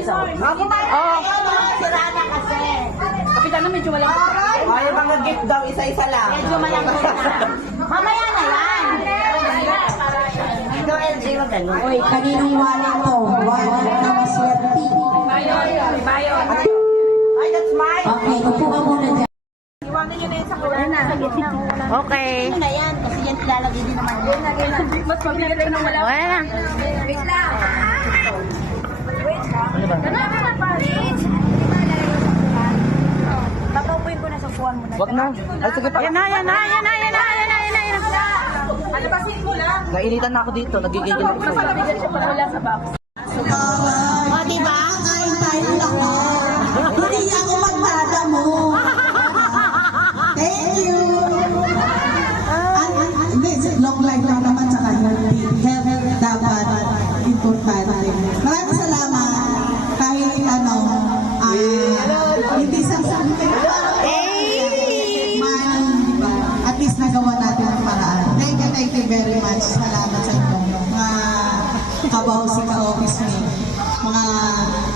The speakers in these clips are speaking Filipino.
isa. Sira na kasi. Kapitan na medyo walang Ay, mga gift daw, isa-isa lang. Medyo malambot na. Mamaya na yan. Ikaw, LJ, wag ganun. Uy, kaninong wallet to? Wallet na maswerte. bayon. Ay, that's mine. Okay, upo ka muna dyan. Iwanan nyo na yun sa kulay. Sa gitna. Okay. Ano na yan? Kasi yan ilalagay din naman. Mas mabigat ka nang wala. Wala na. Wait lang. Papaupuin ko na sa kuwan mo na. Wag na. Ay, sige pa. Yan na. Ano ba mo lang? Nainitan na ako dito. Nagigigil ako sa'yo. Wala sa box. O, diba? Kain tayo lahat. Hindi ako magdadamo. Thank you. Hindi, long life lang naman sa healthy. Health dapat importante. Maraming salamat. Kahit ano, hindi sa man, diba? At least nagawa natin ang paraan. Thank you very much. Salamat sa inyo. Mga kabahusing sa office ni mga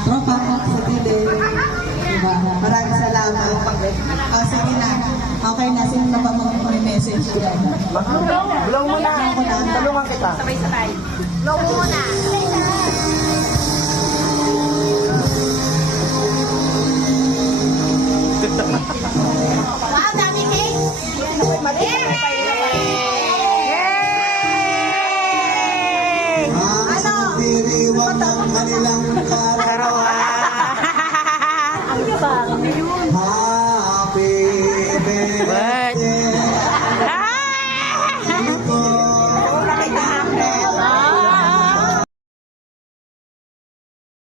tropa sa tide. Diba? Maraming salamat. O, sige na. Okay na. Sino na ba mag-message dyan? Blow mo na. Tulungan kita. Sabay-sabay. Blow mo muna. Wow, dami cake. Diriwang ng kanilang